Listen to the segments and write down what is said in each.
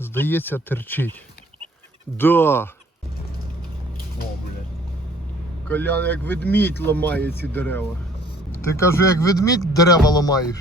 Здається, терчить. Да. О, блядь. Колян як ведмідь ламає ці дерева. Ти кажу, як ведмідь дерева ламаєш.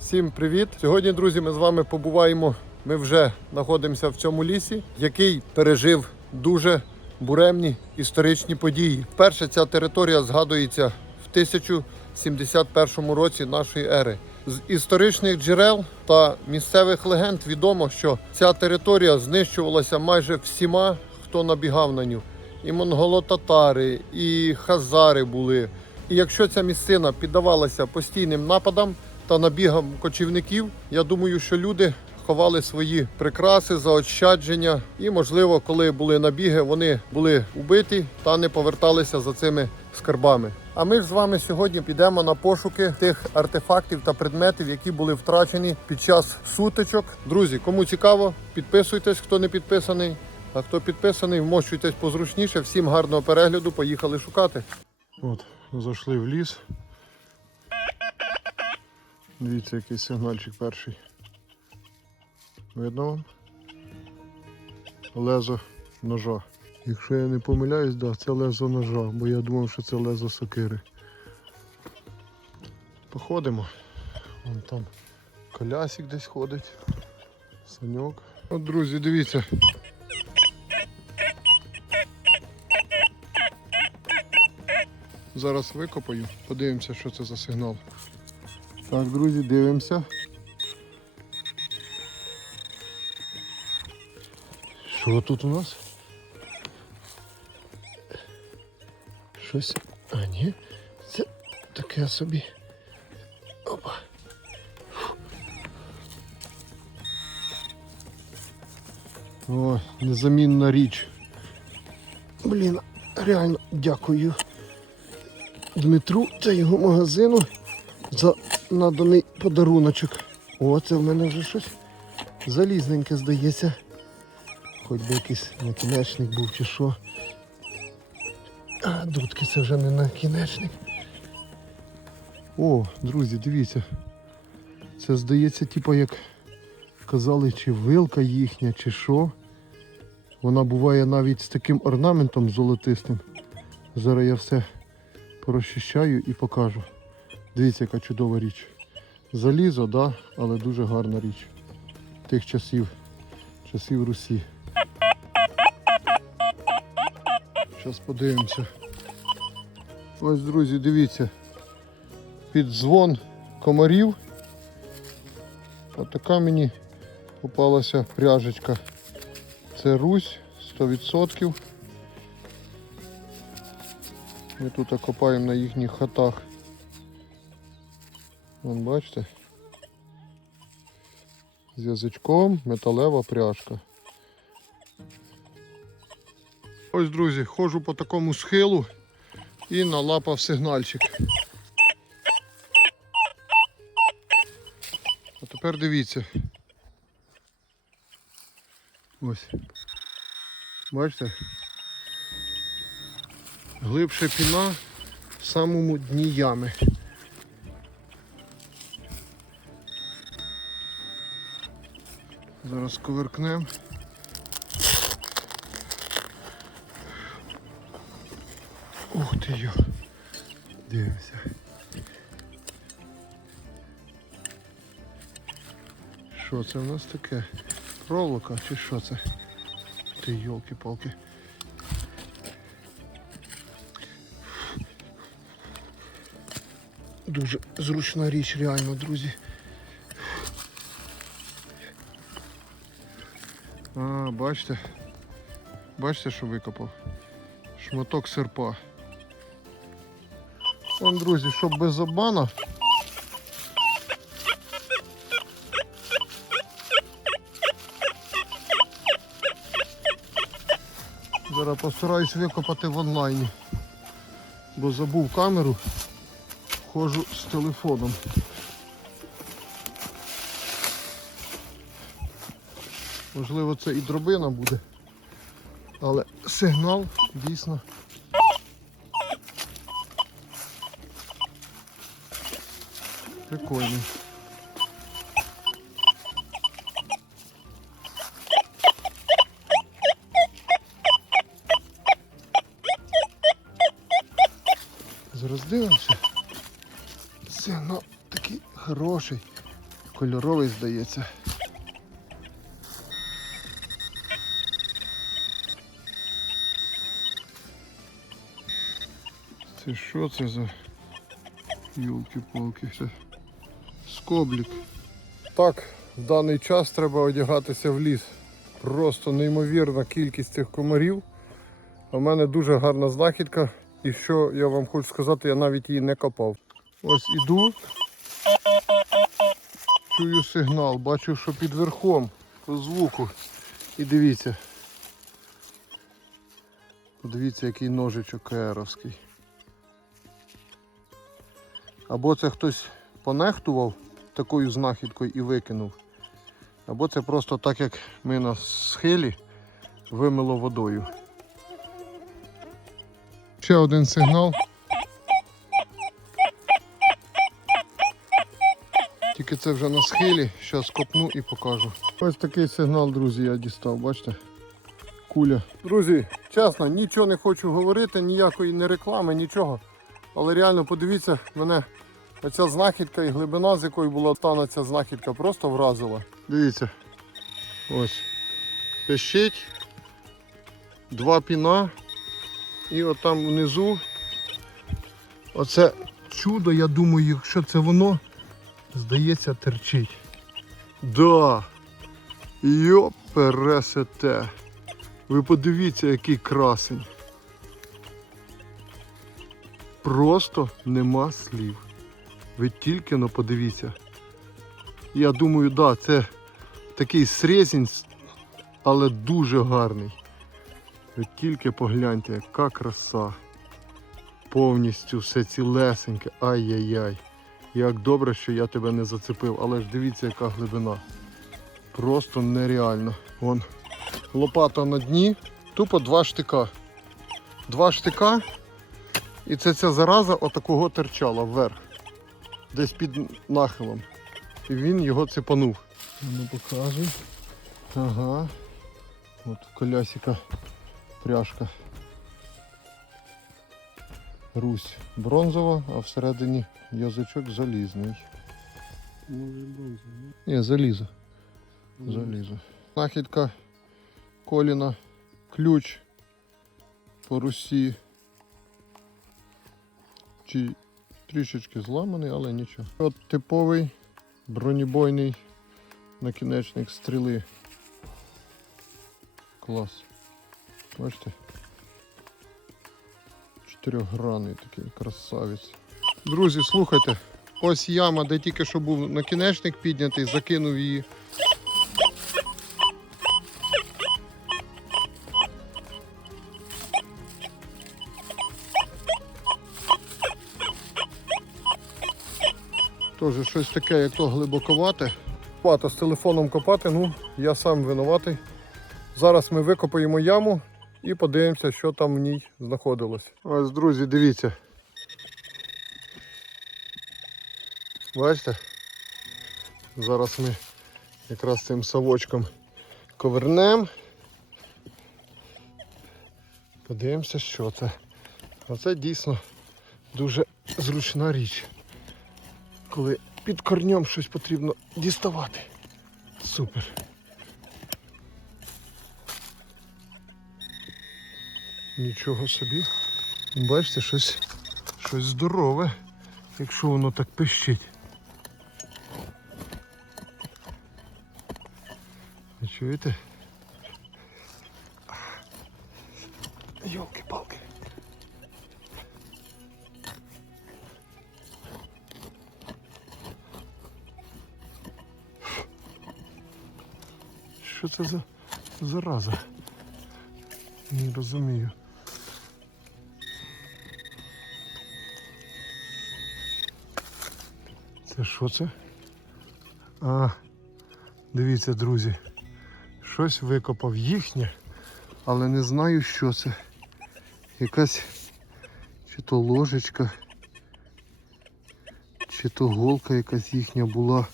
Всім привіт! Сьогодні, друзі, ми з вами побуваємо. Ми вже знаходимося в цьому лісі, який пережив дуже буремні історичні події. Вперше ця територія згадується в 1071 році нашої ери. З історичних джерел та місцевих легенд відомо, що ця територія знищувалася майже всіма, хто набігав на ню. І монголо-татари, і хазари були. І якщо ця місцина піддавалася постійним нападам та набігам кочівників, я думаю, що люди ховали свої прикраси, заощадження, і, можливо, коли були набіги, вони були убиті та не поверталися за цими скарбами. А ми ж з вами сьогодні підемо на пошуки тих артефактів та предметів, які були втрачені під час сутичок. Друзі, кому цікаво, підписуйтесь, хто не підписаний. А хто підписаний, вмощуйтесь позручніше. Всім гарного перегляду, поїхали шукати. От, зайшли в ліс. Дивіться, який сигнальчик перший. Видно вам? Лезо ножа. Якщо я не помиляюсь, да, це лезо ножа, бо я думав, що це лезо сокири. Походимо. Вон там колясик десь ходить. Саньок. От, друзі, дивіться. Зараз викопаю, подивимося, що це за сигнал. Так, друзі, дивимося. Що тут у нас? Щось. А, ні. Це таке собі. Опа. О, незамінна річ. Блін, реально дякую Дмитру та його магазину за наданий подаруночок. О, це в мене вже щось залізненьке здається. Хоч би якийсь накінечник був чи що. А, дудки це вже не накінечник. О, друзі, дивіться. Це здається, типу, як казали, чи вилка їхня, чи що. Вона буває навіть з таким орнаментом золотистим. Зараз я все порозчищаю і покажу. Дивіться, яка чудова річ. Залізо, да, але дуже гарна річ. Тих часів, часів Русі. Зараз подивимося. Ось, друзі, дивіться. Під дзвон комарів. Отака мені попалася пряжечка. Це Русь 100%. Ми тут окопаємо на їхніх хатах. Вон бачите? З язичком металева пряжка. Ось, друзі, ходжу по такому схилу і налапав сигнальчик. А тепер дивіться. Ось. Бачите? Глибше піна в самому дні ями. Зараз коверкнемо. Ух ти. Дивимося. Що це в нас таке? Проволока чи що це? Ти йолки-палки. Дуже зручна річ, реально, друзі. А, бачите? Бачите, що викопав? Шматок серпа. Вон, друзі, щоб без обмана. Зараз постараюсь викопати в онлайні. Бо забув камеру, ходжу з телефоном. Можливо, це і дробина буде, але сигнал дійсно. Прикольно. Роздивимося. Сигнал ну, такий хороший, кольоровий здається. Це що це за юлки-палки? Скоблік. Так, в даний час треба одягатися в ліс. Просто неймовірна кількість цих комарів. В мене дуже гарна знахідка. І що я вам хочу сказати, я навіть її не копав. Ось іду. Чую сигнал, бачу, що під верхом по звуку. І дивіться. Подивіться, який ножичок керовський. Або це хтось понехтував такою знахідкою і викинув. Або це просто так, як ми на схилі вимило водою. Ще один сигнал. Тільки це вже на схилі. Зараз копну і покажу. Ось такий сигнал, друзі, я дістав, бачите? Куля. Друзі, чесно, нічого не хочу говорити, ніякої не реклами, нічого. Але реально подивіться, мене оця знахідка і глибина, з якою була стана ця знахідка, просто вразила. Дивіться. Ось. Пищить. Два піна. І от там внизу. Оце чудо, я думаю, якщо це воно, здається, терчить. Да. Йопересете. Ви подивіться, який красень. Просто нема слів. Ви тільки но подивіться. Я думаю, да, це такий срезень, але дуже гарний. Ви тільки погляньте, яка краса. Повністю все цілесеньке. Ай-яй-яй. Як добре, що я тебе не зацепив, але ж дивіться, яка глибина. Просто нереально. Вон лопата на дні, тупо два штика. Два штика. І це ця зараза отакого терчала вверх. Десь під нахилом. І він його цепанув. Ну покажи. Ага. От в колясика пряжка. Русь бронзова, а всередині язичок залізний. Може бронза, ні? Ні, залізо. Залізо. Знахідка коліна, ключ по русі. Чи трішечки зламаний, але нічого. От типовий бронебойний накінечник стріли. Клас. Бачите? Чотирьохгранний такий красавець. Друзі, слухайте, ось яма, де тільки що був накінечник піднятий, закинув її. Тоже щось таке, як то глибоковате. Пато з телефоном копати, ну я сам винуватий. Зараз ми викопаємо яму і подивимося, що там в ній знаходилось. Ось, друзі, дивіться. Бачите? Зараз ми якраз цим совочком ковернемо. Подивимося, що це. Оце дійсно дуже зручна річ коли під корнем щось потрібно діставати. Супер. Нічого собі. Бачите, щось, щось здорове, якщо воно так пищить. Ви чуєте? Йолки-палки. Це за зараза? Не розумію. Це що це? А, дивіться, друзі. Щось викопав їхнє, але не знаю, що це. Якась чи то ложечка, чи то голка якась їхня була.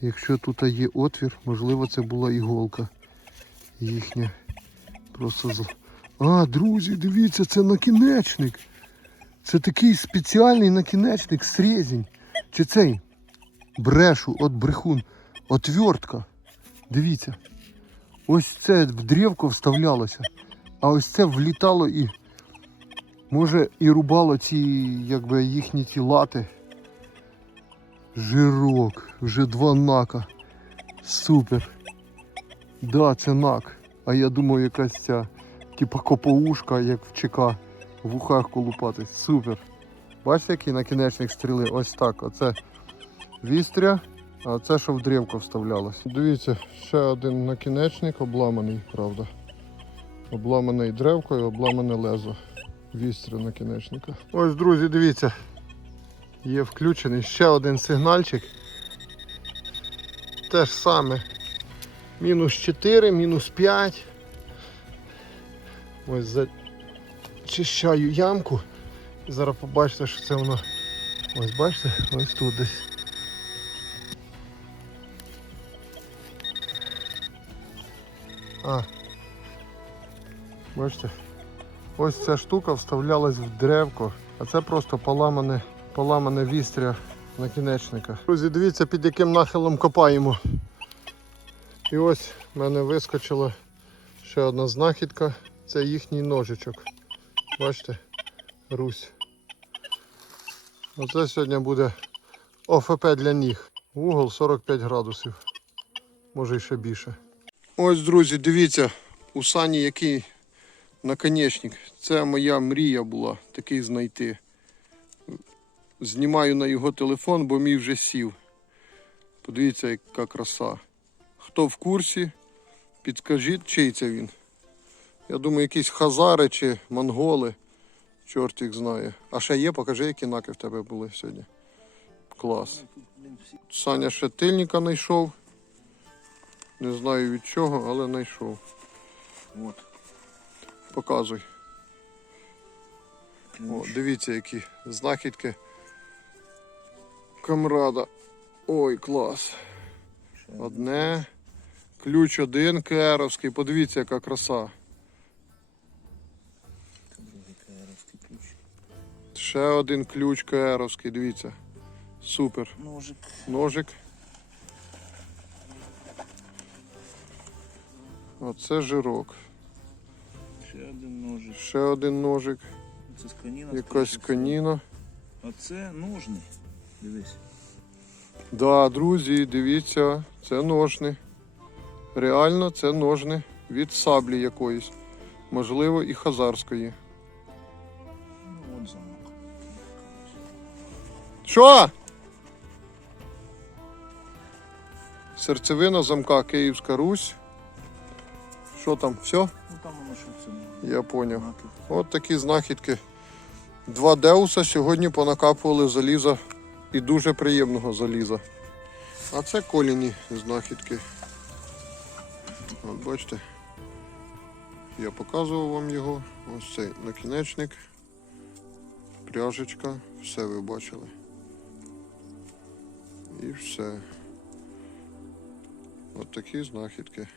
Якщо тут є отвір, можливо це була іголка їхня. Просто з... А, друзі, дивіться, це накінечник. Це такий спеціальний накінечник срезень. Чи цей? Брешу, от брехун. Отвертка. Дивіться. Ось це в древко вставлялося. А ось це влітало і. Може і рубало ці, якби їхні ті лати. Жирок, вже два нака. Супер. Да, це нак. А я думаю, якась ця, типа копоушка, як в ЧК, в ухах колупати. Супер. Бачите, який накінечник стріли? Ось так. Оце вістря, а це що в древко вставлялось. Дивіться, ще один накінечник обламаний, правда. Обламаний і обламане лезо. Вістря накінечника. Ось, друзі, дивіться. Є включений ще один сигнальчик. Те ж саме. Мінус 4, мінус 5. Ось зачищаю ямку. І зараз побачите, що це воно. Ось бачите, ось тут десь. А. Бачите? Ось ця штука вставлялась в древко, а це просто поламане, поламане вістря накінечника. Друзі, дивіться під яким нахилом копаємо. І ось в мене вискочила ще одна знахідка. Це їхній ножичок. Бачите? Русь. Оце сьогодні буде ОФП для ніг. Угол 45 градусів. Може і ще більше. Ось, друзі, дивіться, у Сані який наконечник. Це моя мрія була такий знайти. Знімаю на його телефон, бо мій вже сів. Подивіться, яка краса. Хто в курсі, підкажіть, чий це він. Я думаю, якісь хазари чи монголи. Чорт їх знає. А ще є, покажи, які наки в тебе були сьогодні. Клас. Саня ще тильника знайшов. Не знаю від чого, але знайшов. От. Показуй. О, дивіться, які знахідки. Камрада. Ой, клас. Одне. Ключ один керовський. Подивіться, яка краса. Ще один ключ керовський, дивіться. Супер. Ножик. Ножик. Оце жирок. Ще один ножик. Ще один ножик. Це з каніна. Якась скоріше каніна. всього. А це ножний. Дивись. Да, друзі, дивіться, це ножни. Реально це ножни від саблі якоїсь. Можливо, і хазарської. Ну от замок. Що? Серцевина замка Київська Русь. Що там? Все? Ну там воно що це. Я поняв. знаки. От такі знахідки. Два Деуса сьогодні понакапували заліза і дуже приємного заліза. А це коліні знахідки. От бачите. Я показував вам його. Ось цей накінечник, пряжечка, все ви бачили. І все. От такі знахідки.